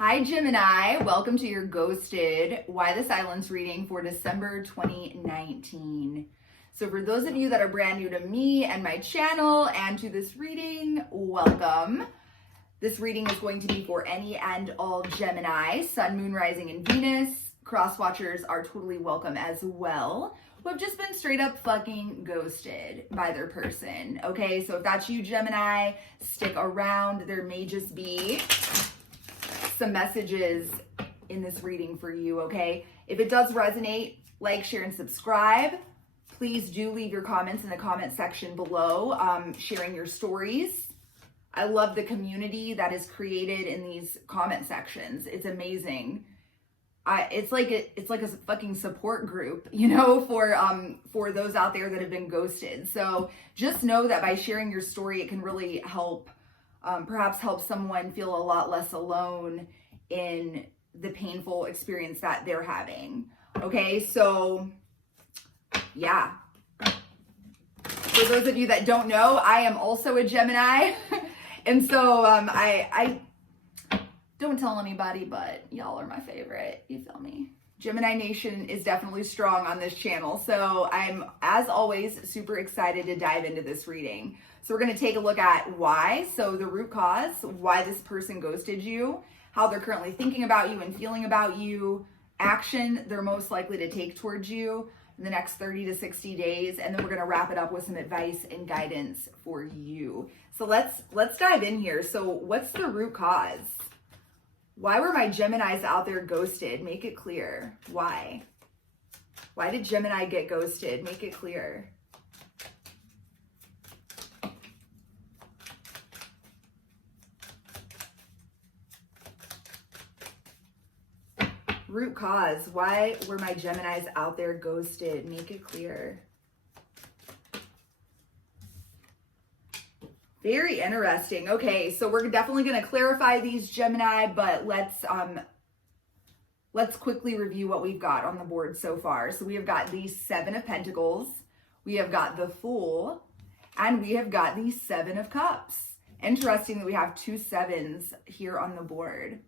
Hi Gemini, welcome to your Ghosted Why the Silence reading for December 2019. So for those of you that are brand new to me and my channel and to this reading, welcome. This reading is going to be for any and all Gemini, Sun, Moon, Rising, and Venus. Cross-watchers are totally welcome as well, who have just been straight up fucking ghosted by their person. Okay, so if that's you, Gemini, stick around. There may just be some messages in this reading for you, okay? If it does resonate, like, share, and subscribe. Please do leave your comments in the comment section below, sharing your stories. I love the community that is created in these comment sections. It's amazing. It's like a fucking support group, you know, for those out there that have been ghosted. So just know that by sharing your story, it can really help. Perhaps help someone feel a lot less alone in the painful experience that they're having. Okay, so yeah. For those of you that don't know, I am also a Gemini. And so I don't tell anybody, but y'all are my favorite. You feel me? Gemini Nation is definitely strong on this channel. So I'm, as always, super excited to dive into this reading. So we're going to take a look at why. So the root cause, why this person ghosted you, how they're currently thinking about you and feeling about you, action they're most likely to take towards you in the next 30 to 60 days. And then we're going to wrap it up with some advice and guidance for you. So let's dive in here. So what's the root cause? Why were my Geminis out there ghosted? Make it clear. Why? Why did Gemini get ghosted? Make it clear. Root cause. Why were my Geminis out there ghosted? Make it clear. Very interesting. Okay, so we're definitely going to clarify these, Gemini, but let's quickly review what we've got on the board so far. So we have got the Seven of Pentacles, we have got the Fool, and we have got the Seven of Cups. Interesting that we have two sevens here on the board.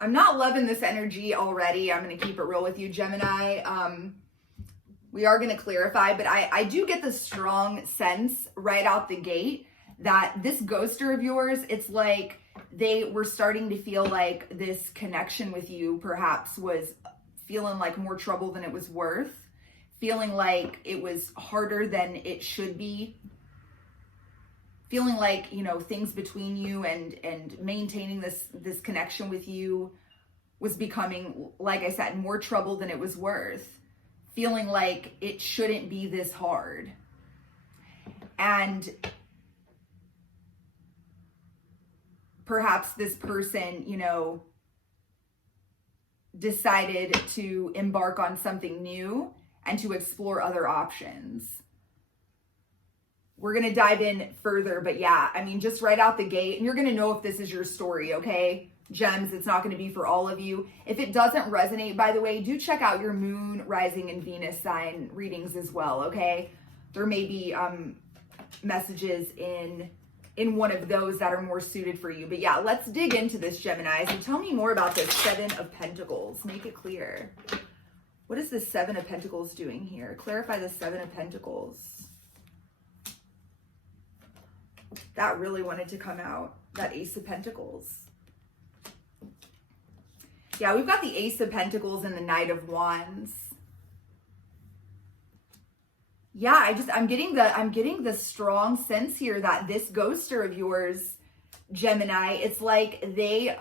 I'm not loving this energy already. I'm going to keep it real with you, Gemini. We are going to clarify, but I do get the strong sense right out the gate that this ghoster of yours, it's like they were starting to feel like this connection with you perhaps was feeling like more trouble than it was worth, feeling like it was harder than it should be, feeling like, you know, things between you and maintaining this connection with you was becoming, like I said, more trouble than it was worth. Feeling like it shouldn't be this hard. And perhaps this person, you know, decided to embark on something new and to explore other options. We're going to dive in further, but yeah, I mean, just right out the gate, and you're going to know if this is your story, okay? Gems, it's not going to be for all of you. If it doesn't resonate, by the way, do check out your Moon, Rising, and Venus sign readings as well, okay? There may be messages in one of those that are more suited for you. But yeah, let's dig into this, Gemini. So tell me more about this Seven of Pentacles. Make it clear. What is the Seven of Pentacles doing here? Clarify the Seven of Pentacles. That really wanted to come out. That Ace of Pentacles. Yeah, we've got the Ace of Pentacles and the Knight of Wands. Yeah, I'm getting the strong sense here that this ghoster of yours, Gemini, it's like they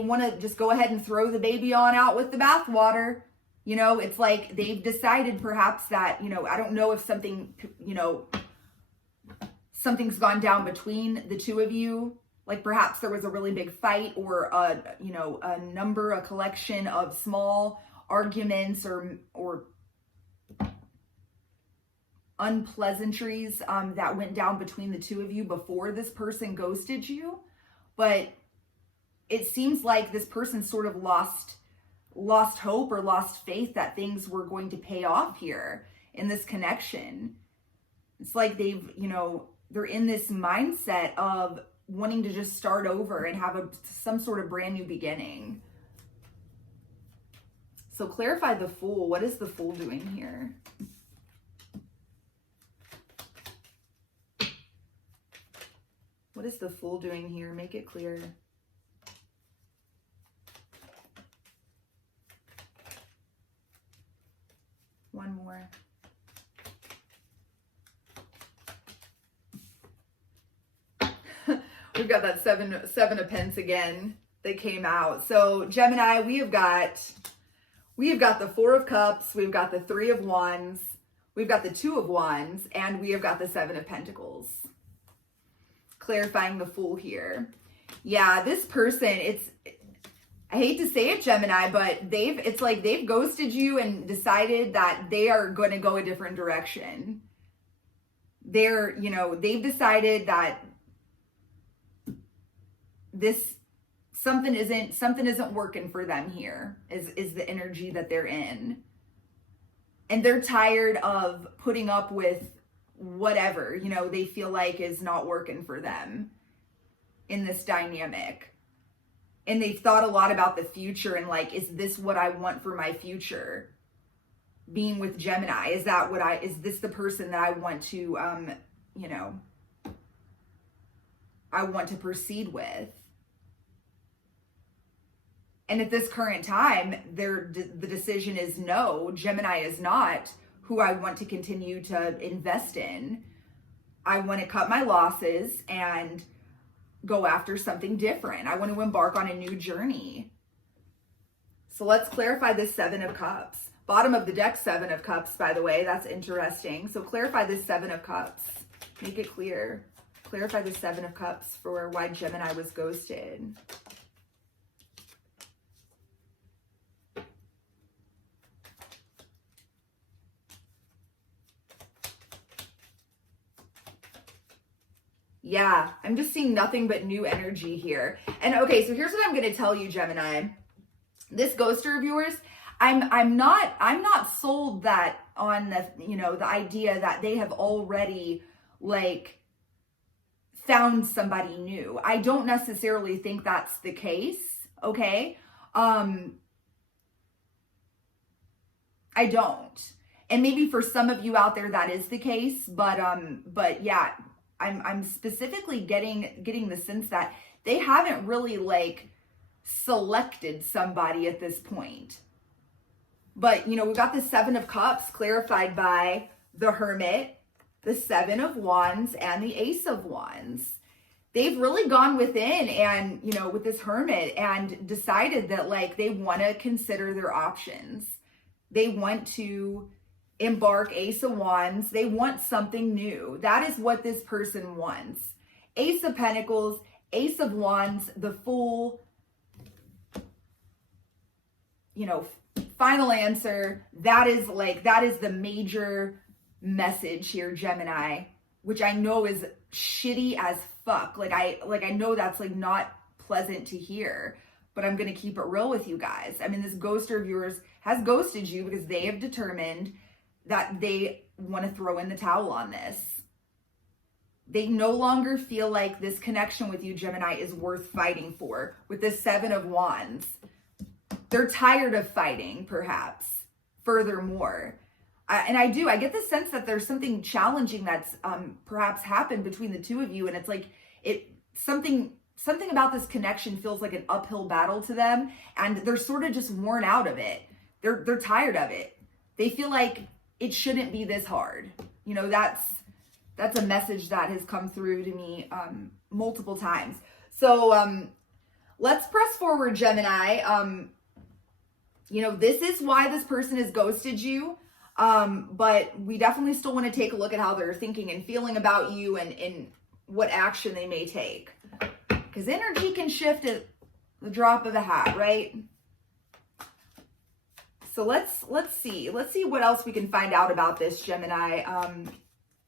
want to just go ahead and throw the baby on out with the bathwater. You know, it's like they've decided perhaps that, you know, I don't know if something, you know, something's gone down between the two of you. Like perhaps there was a really big fight or a collection of small arguments or unpleasantries that went down between the two of you before this person ghosted you. But it seems like this person sort of lost hope or lost faith that things were going to pay off here in this connection. It's like they've, you know, they're in this mindset of wanting to just start over and have some sort of brand new beginning. So clarify the Fool. What is the Fool doing here? What is the Fool doing here? Make it clear. One more. We've got that seven of Pence again that came out. So Gemini, we have got the Four of Cups, we've got the Three of Wands, we've got the Two of Wands, and we have got the Seven of Pentacles. Clarifying the Fool here. Yeah, this person, I hate to say it, Gemini, but it's like they've ghosted you and decided that they are going to go a different direction. They've decided that something isn't working for them here, is the energy that they're in. And they're tired of putting up with whatever, they feel like is not working for them in this dynamic. And they've thought a lot about the future and like, is this what I want for my future? Being with Gemini, is this the person that I want to, I want to proceed with? And at this current time, the decision is no, Gemini is not who I want to continue to invest in. I want to cut my losses and go after something different. I want to embark on a new journey. So let's clarify this Seven of Cups. Bottom of the deck, Seven of Cups, by the way. That's interesting. So clarify this Seven of Cups. Make it clear. Clarify the Seven of Cups for why Gemini was ghosted. Yeah, I'm just seeing nothing but new energy here. And okay, so here's what I'm going to tell you, Gemini. This ghoster of yours, I'm not sold that on the idea that they have already like found somebody new. I don't necessarily think that's the case, okay? I don't. And maybe for some of you out there that is the case, but yeah, I'm specifically getting the sense that they haven't really like selected somebody at this point. But we've got the Seven of Cups clarified by the Hermit, the Seven of Wands, and the Ace of Wands. They've really gone within and, with this Hermit and decided that like they want to consider their options. They want to embark, Ace of Wands. They want something new. That is what this person wants. Ace of Pentacles, Ace of Wands, the Fool. Final answer. That is the major message here, Gemini, which I know is shitty as fuck. I know that's like not pleasant to hear, but I'm going to keep it real with you guys. I mean, this ghoster of yours has ghosted you because they have determined that they want to throw in the towel on this. They no longer feel like this connection with you, Gemini, is worth fighting for. With this Seven of Wands, they're tired of fighting, perhaps. Furthermore, I get the sense that there's something challenging that's perhaps happened between the two of you, and it's like something about this connection feels like an uphill battle to them, and they're sort of just worn out of it. They're tired of it. They feel like it shouldn't be this hard. That's a message that has come through to me multiple times. So let's press forward, Gemini. This is why this person has ghosted you. But we definitely still want to take a look at how they're thinking and feeling about you and what action they may take. Because energy can shift at the drop of a hat, right? So let's see what else we can find out about this, Gemini,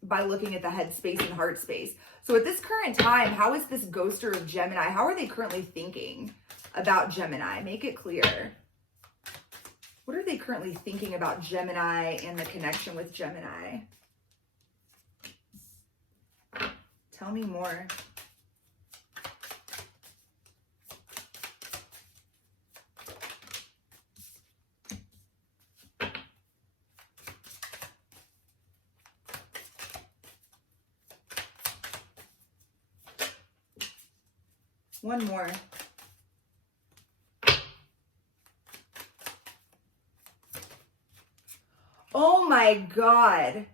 by looking at the Headspace and Heartspace. So at this current time, how is this ghoster of Gemini, how are they currently thinking about Gemini? Make it clear. What are they currently thinking about Gemini and the connection with Gemini? Tell me more. One more. Oh my God.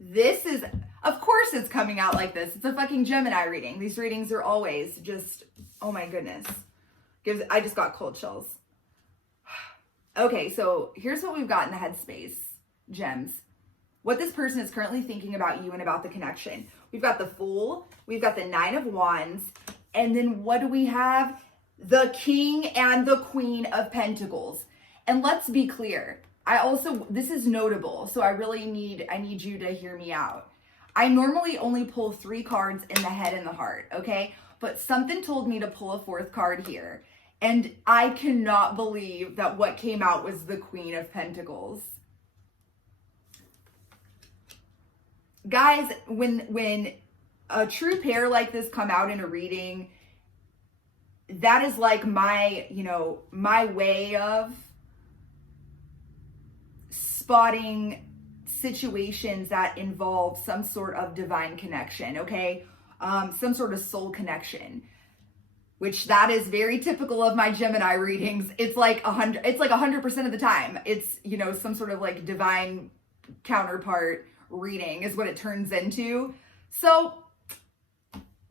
This is, of course it's coming out like this. It's a fucking Gemini reading. These readings are always just, oh my goodness. I just got cold chills. Okay, so here's what we've got in the Headspace, gems. What this person is currently thinking about you and about the connection. We've got the Fool, we've got the Nine of Wands, and then what do we have? The King and the Queen of Pentacles. And let's be clear, this is notable, so I need you to hear me out. I normally only pull 3 cards in the head and the heart, okay? But something told me to pull a 4th card here. And I cannot believe that what came out was the Queen of Pentacles. Guys, when a true pair like this come out in a reading, that is like my way of spotting situations that involve some sort of divine connection, okay? Some sort of soul connection, which that is very typical of my Gemini readings. It's like 100% of the time. It's, some sort of like divine counterpart reading is what it turns into. So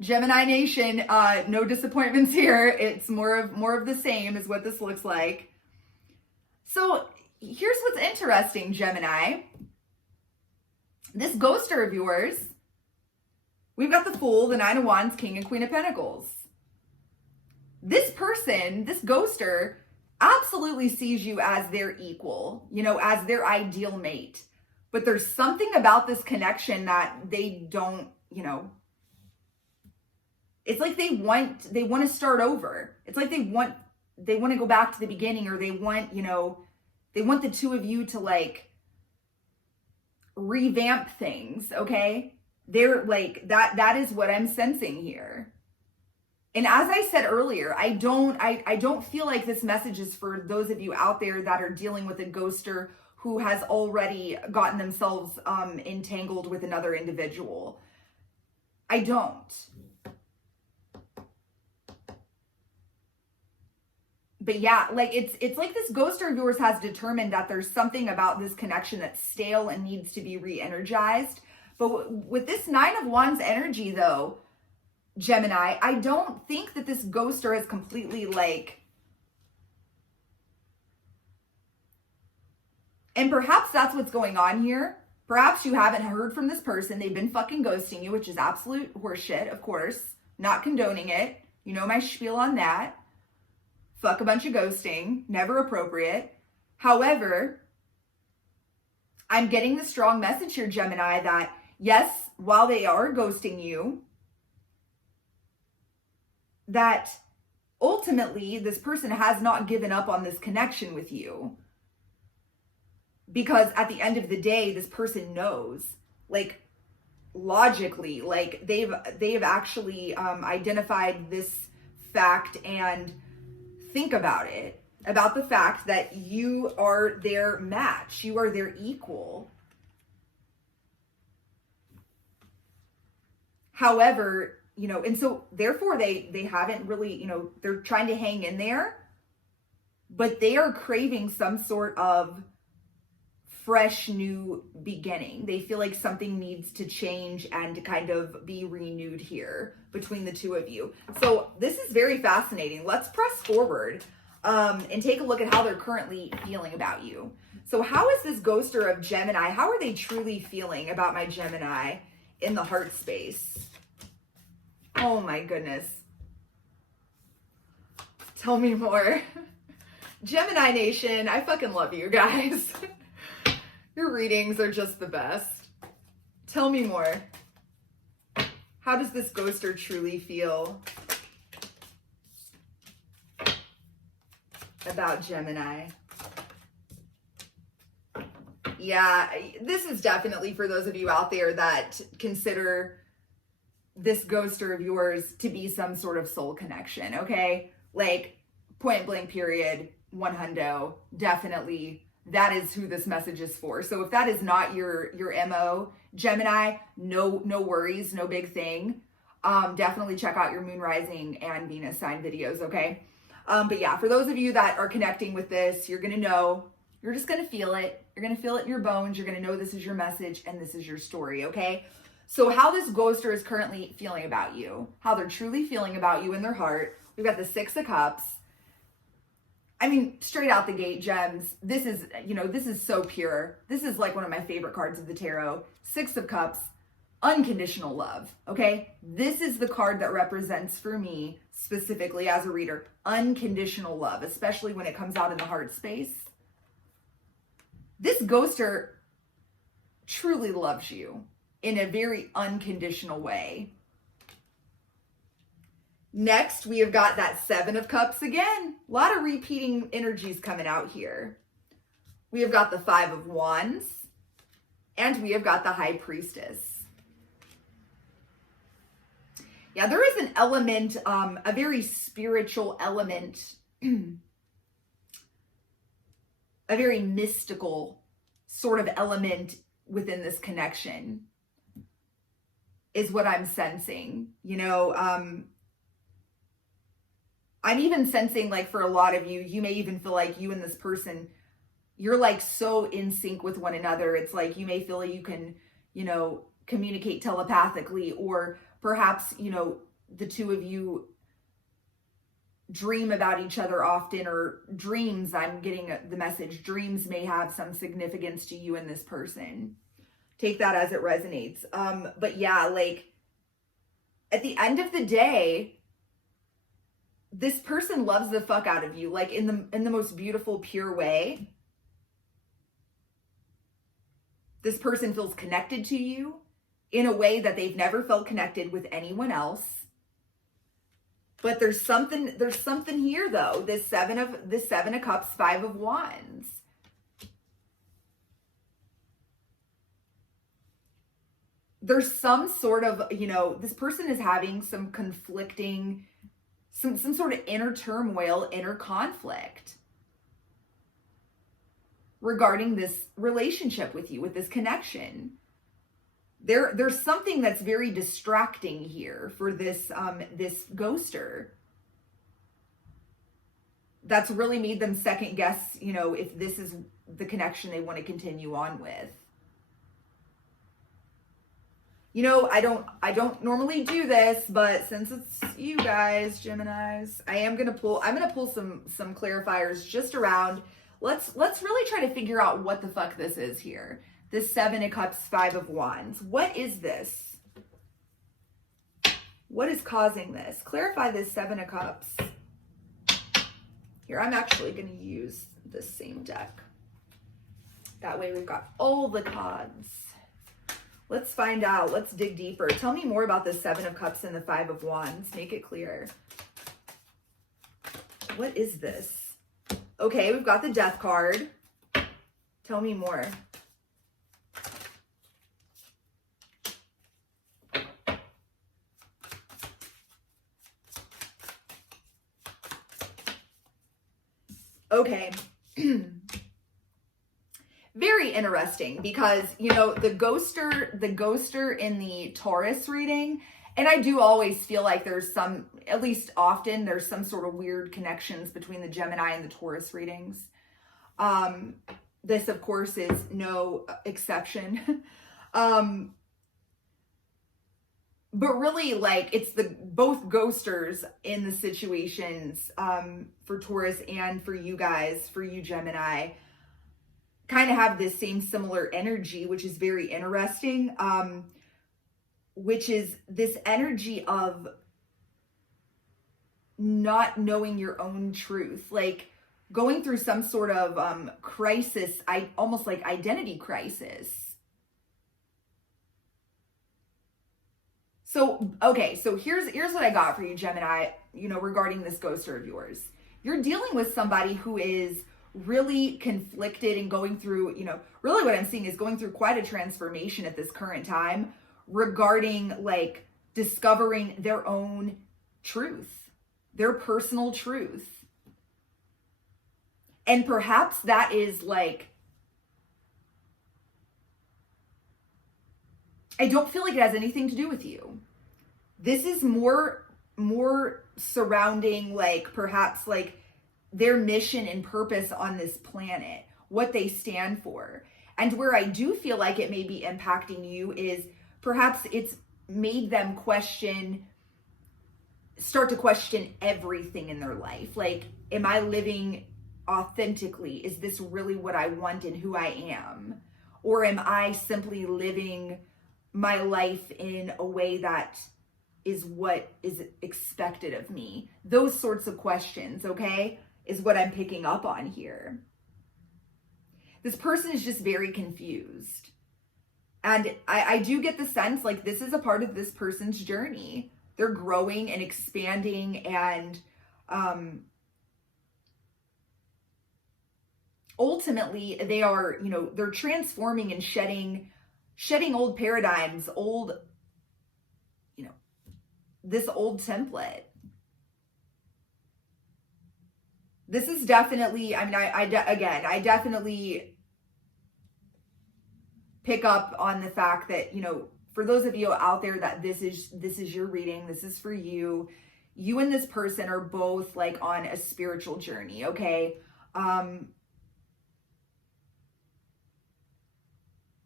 Gemini Nation, no disappointments here. It's more of the same is what this looks like. So here's what's interesting, Gemini. This ghoster of yours, we've got the Fool, the Nine of Wands, King and Queen of Pentacles. This person, this ghoster, absolutely sees you as their equal, as their ideal mate. But there's something about this connection that they don't, it's like they want to start over. It's like they want to go back to the beginning, or they want the two of you to like revamp things, okay? They're like that is what I'm sensing here. And as I said earlier, I don't feel like this message is for those of you out there that are dealing with a ghoster who has already gotten themselves entangled with another individual. I don't. But yeah, like it's like this ghoster of yours has determined that there's something about this connection that's stale and needs to be re-energized. But with this Nine of Wands energy though, Gemini, I don't think that this ghoster is completely like, and perhaps that's what's going on here. Perhaps you haven't heard from this person. They've been fucking ghosting you, which is absolute horseshit, of course. Not condoning it. You know my spiel on that. Fuck a bunch of ghosting. Never appropriate. However, I'm getting the strong message here, Gemini, that yes, while they are ghosting you, that ultimately this person has not given up on this connection with you. Because at the end of the day, this person knows, like logically, like they've actually identified this fact and think about it, about the fact that you are their match, you are their equal. However, and so therefore they haven't really, they're trying to hang in there, but they are craving some sort of fresh new beginning. They feel like something needs to change and to kind of be renewed here between the two of you. So this is very fascinating. Let's press forward and take a look at how they're currently feeling about you. So how is this ghoster of Gemini, how are they truly feeling about my Gemini in the heart space? Oh my goodness. Tell me more. Gemini Nation, I fucking love you guys. Your readings are just the best. Tell me more. How does this ghoster truly feel about Gemini? Yeah, this is definitely for those of you out there that consider this ghoster of yours to be some sort of soul connection, okay? Like, point blank period, 100, definitely that is who this message is for. So if that is not your MO, Gemini, no worries, no big thing. Definitely check out your moon rising and Venus sign videos, okay? But yeah, for those of you that are connecting with this, you're gonna know, you're just gonna feel it. You're gonna feel it in your bones. You're gonna know this is your message and this is your story, okay? So how this ghoster is currently feeling about you, how they're truly feeling about you in their heart. We've got the 6 of Cups. I mean, straight out the gate, gems, this is, this is so pure. This is like one of my favorite cards of the tarot. 6 of Cups, unconditional love, okay? This is the card that represents for me, specifically as a reader, unconditional love, especially when it comes out in the heart space. This ghoster truly loves you in a very unconditional way. Next, we have got that 7 of Cups again. A lot of repeating energies coming out here. We have got the 5 of Wands, and we have got the High Priestess. Yeah, there is an element, a very spiritual element, a very mystical sort of element within this connection is what I'm sensing. I'm even sensing, like, for a lot of you, you may even feel like you and this person, you're like so in sync with one another. It's like you may feel like you can, communicate telepathically, or perhaps, the two of you dream about each other often, or dreams, I'm getting the message, dreams may have some significance to you and this person. Take that as it resonates. But yeah, like, at the end of the day, this person loves the fuck out of you, like in the most beautiful, pure way. This person feels connected to you in a way that they've never felt connected with anyone else. But there's something here though. This 7 of Cups, 5 of Wands. There's some sort of, this person is having some conflicting, some sort of inner turmoil, inner conflict regarding this relationship with you, with this connection. There's something that's very distracting here for this this ghoster. That's really made them second guess, if this is the connection they want to continue on with. I don't normally do this, but since it's you guys, Geminis, I'm gonna pull some clarifiers just around. Let's really try to figure out what the fuck this is here. This 7 of Cups, 5 of Wands. What is this? What is causing this? Clarify this 7 of Cups. Here, I'm actually gonna use this same deck. That way we've got all the cards. Let's find out. Let's dig deeper. Tell me more about the 7 of Cups and the 5 of Wands. Make it clear. What is this? Okay, we've got the Death card. Tell me more. Okay. Very interesting because, the ghoster in the Taurus reading, and I do always feel like there's some, at least often, there's some sort of weird connections between the Gemini and the Taurus readings. This, of course, is no exception. But really, like, it's both ghosters in the situations, for Taurus and for you guys, for you Gemini, kind of have this same similar energy, which is very interesting, which is this energy of not knowing your own truth, like going through some sort of crisis, almost like identity crisis. So, okay, so here's what I got for you, Gemini, regarding this ghoster of yours. You're dealing with somebody who is really conflicted and going through, really what I'm seeing is going through quite a transformation at this current time regarding like discovering their own truth, their personal truth. And perhaps that is like, I don't feel like it has anything to do with you. This is more surrounding like perhaps like their mission and purpose on this planet, what they stand for. And where I do feel like it may be impacting you is perhaps it's made them start to question everything in their life. Like, am I living authentically? Is this really what I want and who I am? Or am I simply living my life in a way that is what is expected of me? Those sorts of questions, okay, is what I'm picking up on here. This person is just very confused. And I do get the sense like this is a part of this person's journey. They're growing and expanding and ultimately they are, they're transforming and shedding old paradigms, this old template. This is definitely, I definitely pick up on the fact that, for those of you out there that this is your reading, this is for you. You and this person are both like on a spiritual journey, okay?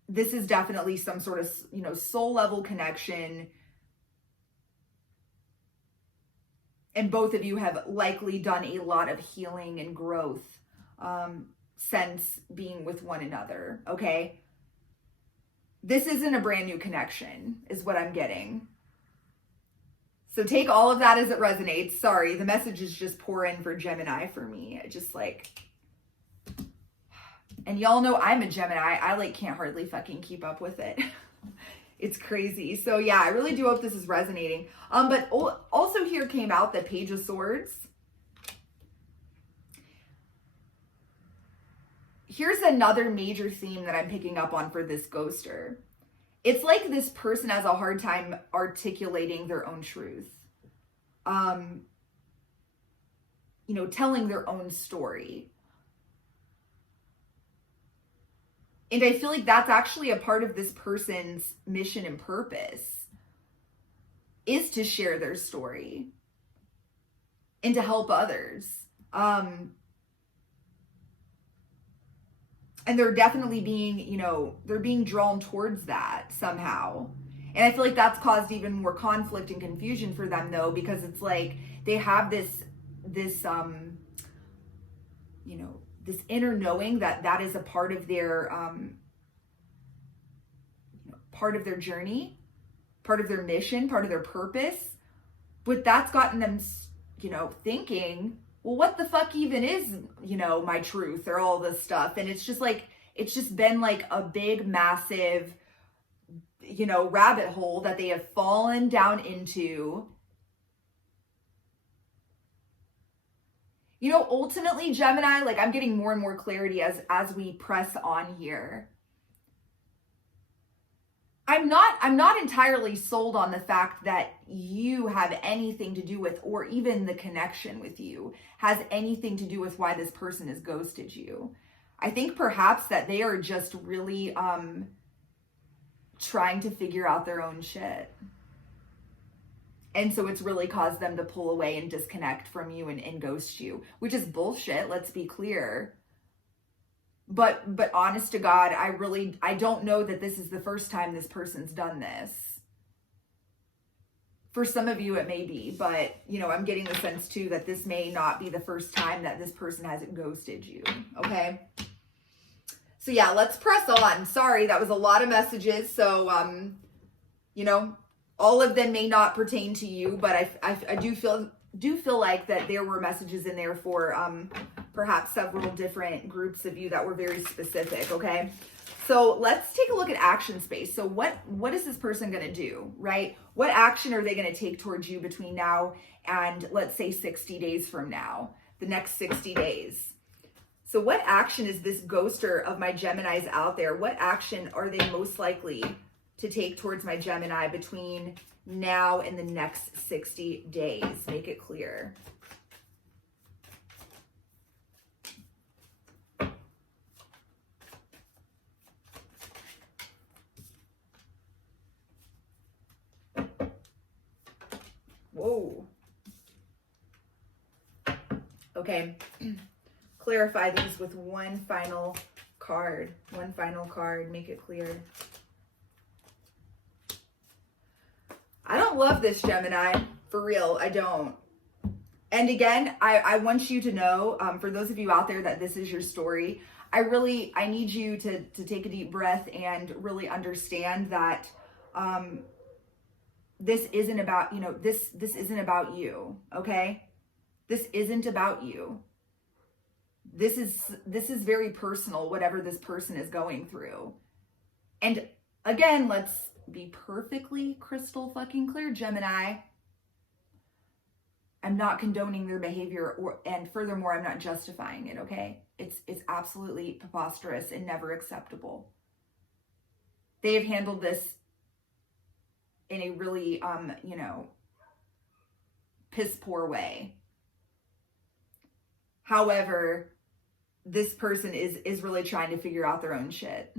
This is definitely some sort of, soul level connection. And both of you have likely done a lot of healing and growth since being with one another, okay? This isn't a brand new connection, is what I'm getting. So take all of that as it resonates. Sorry, the messages just pour in for Gemini for me. I just like... And y'all know I'm a Gemini. I can't hardly fucking keep up with it. It's crazy. So yeah, I really do hope this is resonating. But also here came out the Page of Swords. Here's another major theme that I'm picking up on for this ghoster. It's like this person has a hard time articulating their own truth. Telling their own story. And I feel like that's actually a part of this person's mission and purpose, is to share their story and to help others. And they're definitely being, they're being drawn towards that somehow. And I feel like that's caused even more conflict and confusion for them though, because it's like they have this inner knowing that is a part of their journey, part of their mission, part of their purpose. But that's gotten them, thinking, well, what the fuck even is, my truth or all this stuff. And it's just been like a big, massive, rabbit hole that they have fallen down into. Ultimately, Gemini, like I'm getting more and more clarity as we press on here. I'm not entirely sold on the fact that you have anything to do with, or even the connection with you has anything to do with why this person has ghosted you. I think perhaps that they are just really trying to figure out their own shit. And so it's really caused them to pull away and disconnect from you and ghost you, which is bullshit, let's be clear. But honest to God, I don't know that this is the first time this person's done this. For some of you it may be, but I'm getting the sense too that this may not be the first time that this person hasn't ghosted you, okay? So yeah, let's press on. Sorry, that was a lot of messages. So, all of them may not pertain to you, but I do feel like that there were messages in there for perhaps several different groups of you that were very specific, okay? So let's take a look at action space. So what is this person going to do, right? What action are they going to take towards you between now and let's say 60 days from now, the next 60 days? So what action is this ghoster of my Geminis out there? What action are they most likely to take towards my Gemini between now and the next 60 days? Make it clear. Whoa. Okay. Clarify these with one final card. One final card. Make it clear. I don't love this, Gemini. For real, I don't. And again, I want you to know, for those of you out there that this is your story, I need you to take a deep breath and really understand that this isn't about, this isn't about you, okay? This isn't about you. This is very personal, whatever this person is going through. And again, let's be perfectly crystal fucking clear, Gemini. I'm not condoning their behavior, and furthermore, I'm not justifying it, okay? It's absolutely preposterous and never acceptable. They have handled this in a really, piss poor way. However, this person is really trying to figure out their own shit.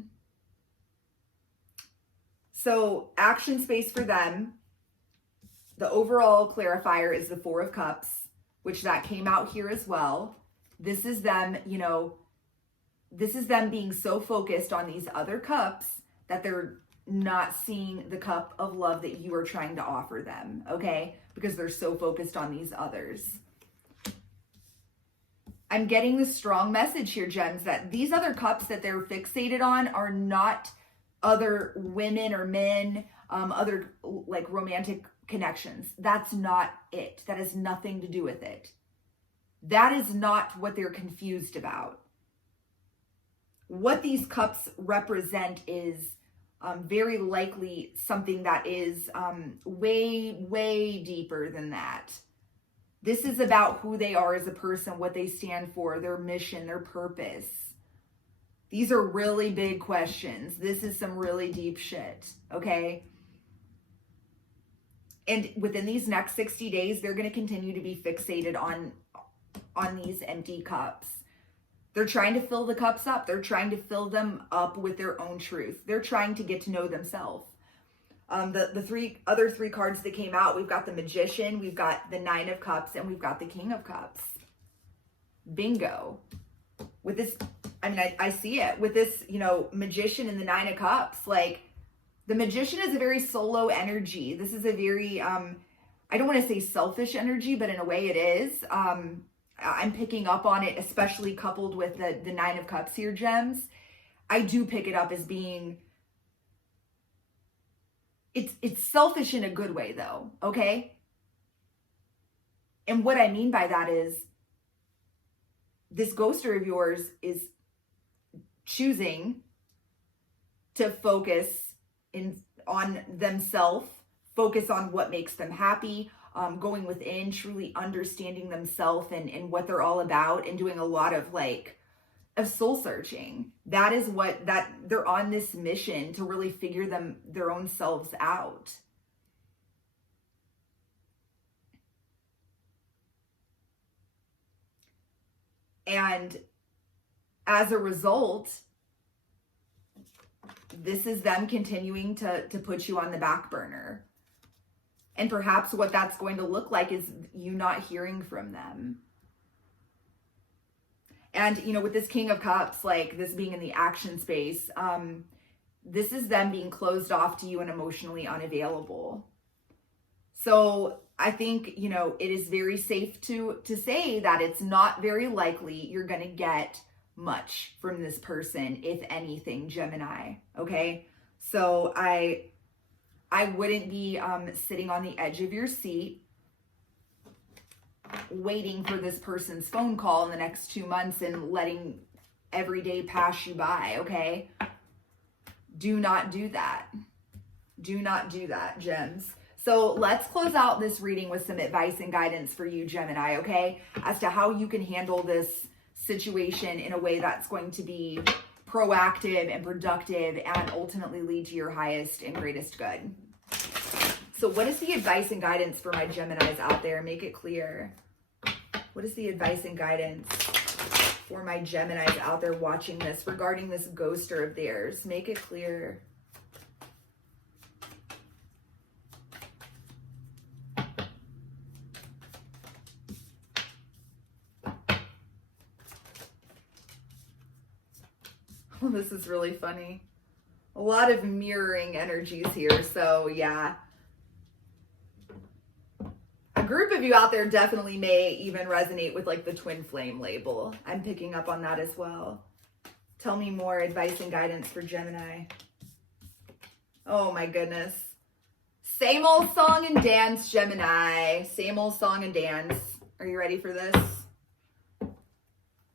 So action space for them. The overall clarifier is the Four of Cups, which that came out here as well. This is them, this is them being so focused on these other cups that they're not seeing the cup of love that you are trying to offer them, okay? Because they're so focused on these others. I'm getting the strong message here, Gems, that these other cups that they're fixated on are not other women or men, other like romantic connections. That's not it. That has nothing to do with it. That is not what they're confused about. What these cups represent is very likely something that is way, way deeper than that. This is about who they are as a person, what they stand for, their mission, their purpose. These are really big questions. This is some really deep shit, okay? And within these next 60 days, they're going to continue to be fixated on these empty cups. They're trying to fill the cups up. They're trying to fill them up with their own truth. They're trying to get to know themselves. The other three cards that came out, we've got the Magician, we've got the Nine of Cups, and we've got the King of Cups. Bingo. With this, I see it. With this, Magician and the Nine of Cups, like, the Magician is a very solo energy. This is a very, I don't want to say selfish energy, but in a way it is. I'm picking up on it, especially coupled with the Nine of Cups here, Gems. I do pick it up as being, it's selfish in a good way though, okay? And what I mean by that is, this ghoster of yours is choosing to focus on themselves, focus on what makes them happy, going within, truly understanding themselves and what they're all about, and doing a lot of soul searching. That is that they're on this mission to really figure their own selves out. And as a result, this is them continuing to put you on the back burner. And perhaps what that's going to look like is you not hearing from them. And, with this King of Cups, like this being in the action space, this is them being closed off to you and emotionally unavailable. So I think, it is very safe to say that it's not very likely you're going to get much from this person, if anything, Gemini. Okay. So I wouldn't be sitting on the edge of your seat waiting for this person's phone call in the next 2 months and letting every day pass you by, okay? Do not do that. Do not do that, Gems. So let's close out this reading with some advice and guidance for you, Gemini, okay? As to how you can handle this situation in a way that's going to be proactive and productive and ultimately lead to your highest and greatest good. So what is the advice and guidance for my Geminis out there? Make it clear. What is the advice and guidance for my Geminis out there watching this regarding this ghoster of theirs? Make it clear. Oh, this is really funny. A lot of mirroring energies here. So yeah. A group of you out there definitely may even resonate with like the twin flame label. I'm picking up on that as well. Tell me more advice and guidance for Gemini. Oh my goodness. Same old song and dance, Gemini. Same old song and dance. Are you ready for this?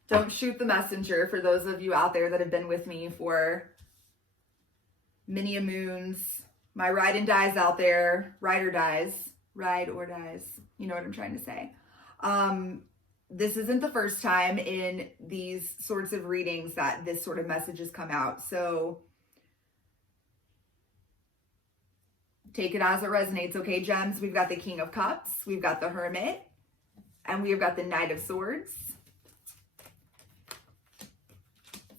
Don't shoot the messenger for those of you out there that have been with me for many a moons. My ride and dies out there. Ride or dies. Ride or dies. You know what I'm trying to say. This isn't the first time in these sorts of readings that this sort of message has come out. So take it as it resonates, okay, Gems? We've got the King of Cups. We've got the Hermit. And we've got the Knight of Swords.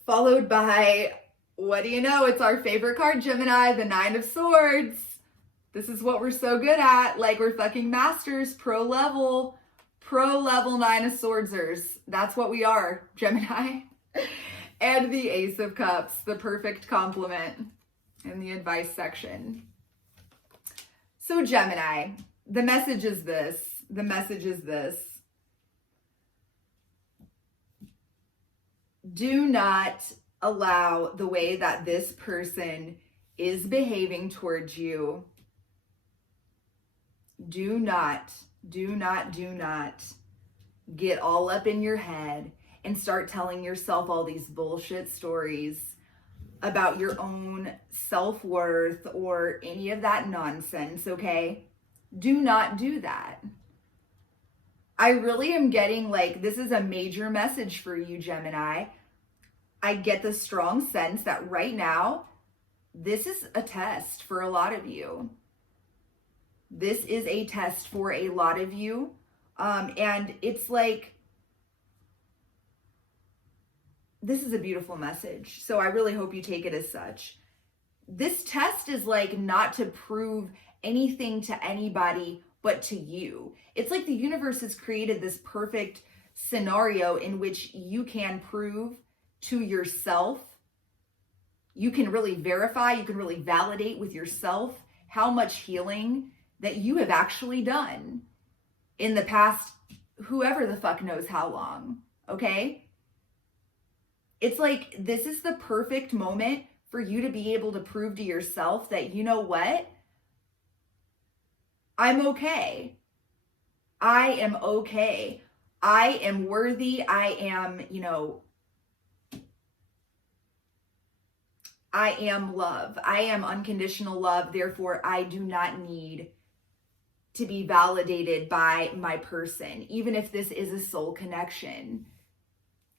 Followed by, what do you know? It's our favorite card, Gemini, the Nine of Swords. This is what we're so good at. Like, we're fucking masters, pro level Nine of Swordsers. That's what we are, Gemini. And the Ace of Cups, the perfect complement in the advice section. So Gemini, the message is this. The message is this. Do not allow the way that this person is behaving towards you. Do not get all up in your head and start telling yourself all these bullshit stories about your own self-worth or any of that nonsense, okay? Do not do that. I really am getting like, this is a major message for you, Gemini. I get the strong sense that right now, this is a test for a lot of you. This is a test for a lot of you. And it's like, this is a beautiful message. So I really hope you take it as such. This test is like not to prove anything to anybody but to you. It's like the universe has created this perfect scenario in which you can prove to yourself, you can really verify, you can really validate with yourself how much healing that you have actually done in the past, whoever the fuck knows how long, okay? It's like, this is the perfect moment for you to be able to prove to yourself that, you know what? I'm okay. I am okay. I am worthy. I am, I am love. I am unconditional love. Therefore, I do not need to be validated by my person, even if this is a soul connection.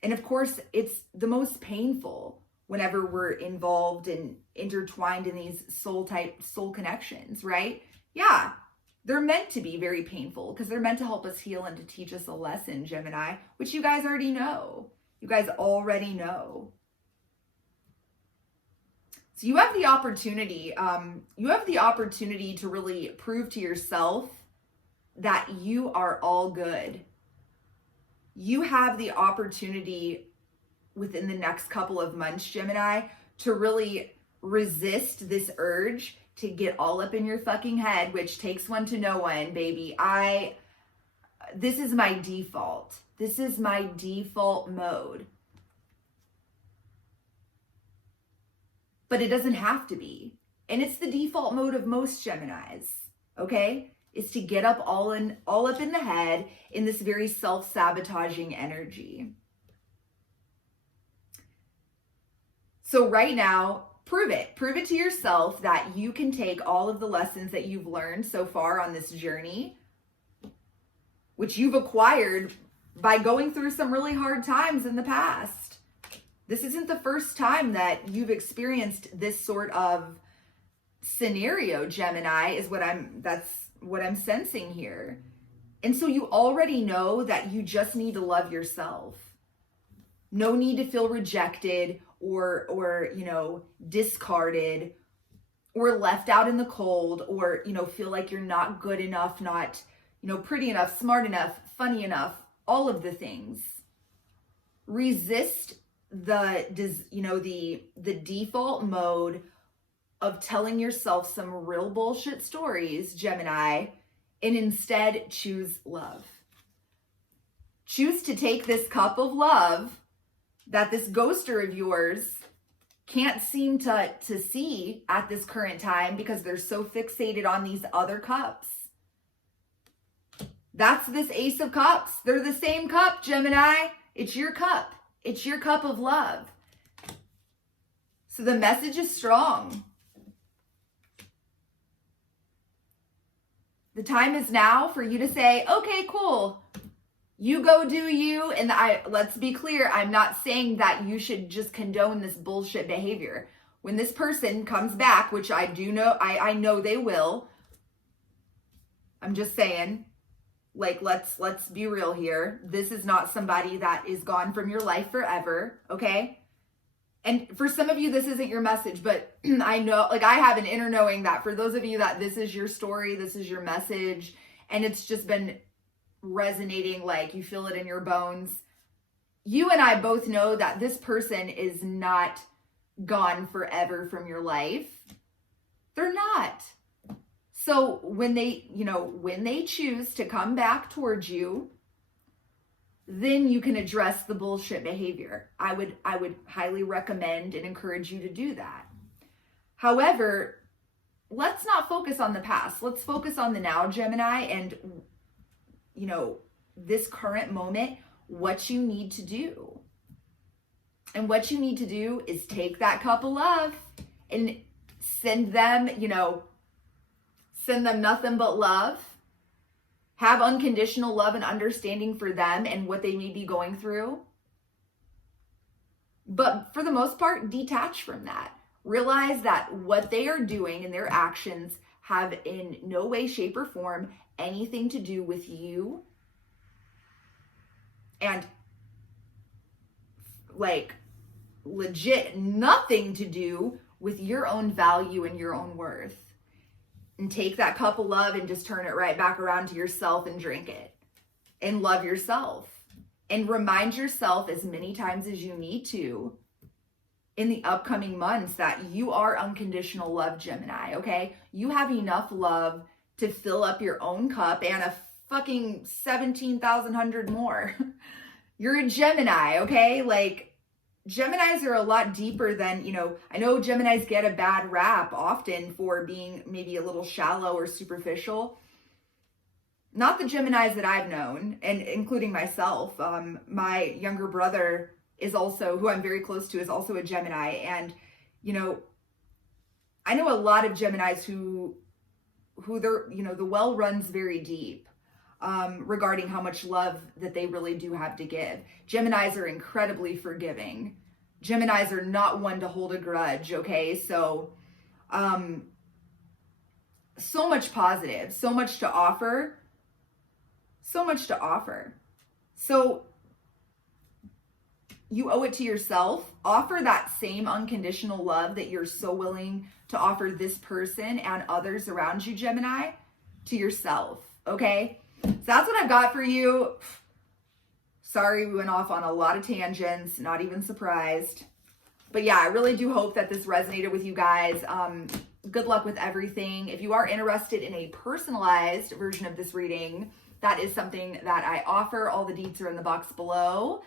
And of course, it's the most painful whenever we're involved and intertwined in these soul connections, right? Yeah, they're meant to be very painful because they're meant to help us heal and to teach us a lesson, Gemini, which you guys already know. You guys already know. So you have the opportunity, to really prove to yourself that you are all good. You have the opportunity within the next couple of months, Gemini, to really resist this urge to get all up in your fucking head, which takes one to know one, baby. This is my default. This is my default mode. But it doesn't have to be. And it's the default mode of most Geminis, okay? Is to get up all up in the head in this very self-sabotaging energy. So right now, prove it. Prove it to yourself that you can take all of the lessons that you've learned so far on this journey, which you've acquired by going through some really hard times in the past. This isn't the first time that you've experienced this sort of scenario, Gemini, that's what I'm sensing here. And so you already know that you just need to love yourself. No need to feel rejected or discarded or left out in the cold, or, feel like you're not good enough, not, pretty enough, smart enough, funny enough, all of the things. Resist the default mode of telling yourself some real bullshit stories, Gemini, and instead choose love. Choose to take this cup of love that this ghoster of yours can't seem to see at this current time because they're so fixated on these other cups. That's this Ace of Cups. They're the same cup, Gemini. It's your cup. It's your cup of love. So the message is strong. The time is now for you to say, okay, cool. You go do you. And let's be clear, I'm not saying that you should just condone this bullshit behavior. When this person comes back, which I do know, I know they will. I'm just saying, let's be real here. This is not somebody that is gone from your life forever, okay? And for some of you, this isn't your message, but I know, I have an inner knowing that for those of you that this is your story, this is your message, and it's just been resonating, you feel it in your bones. You and I both know that this person is not gone forever from your life. They're not. So when they choose to come back towards you, then you can address the bullshit behavior. I would highly recommend and encourage you to do that. However, let's not focus on the past. Let's focus on the now, Gemini, and this current moment, what you need to do. And what you need to do is take that cup of love and send them nothing but love. Have unconditional love and understanding for them and what they may be going through. But for the most part, detach from that. Realize that what they are doing and their actions have in no way, shape, or form anything to do with you. And legit nothing to do with your own value and your own worth. And take that cup of love and just turn it right back around to yourself and drink it. And love yourself. And remind yourself as many times as you need to in the upcoming months that you are unconditional love, Gemini, okay? You have enough love to fill up your own cup and a fucking 17,100 more. You're a Gemini, okay? Geminis are a lot deeper than, I know Geminis get a bad rap often for being maybe a little shallow or superficial. Not the Geminis that I've known, and including myself. My younger brother is also, who I'm very close to, is also a Gemini. And, I know a lot of Geminis who they're, the well runs very deep. Regarding how much love that they really do have to give. Geminis are incredibly forgiving. Geminis are not one to hold a grudge, okay? So, so much positive, so much to offer. So much to offer. So, you owe it to yourself. Offer that same unconditional love that you're so willing to offer this person and others around you, Gemini, to yourself, okay? So that's what I've got for you. Sorry, we went off on a lot of tangents, not even surprised. But yeah, I really do hope that this resonated with you guys. Good luck with everything. If you are interested in a personalized version of this reading, that is something that I offer. All the deets are in the box below.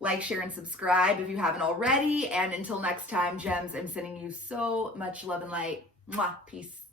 Like, share, and subscribe if you haven't already. And until next time, gems, I'm sending you so much love and light. Mwah. Peace.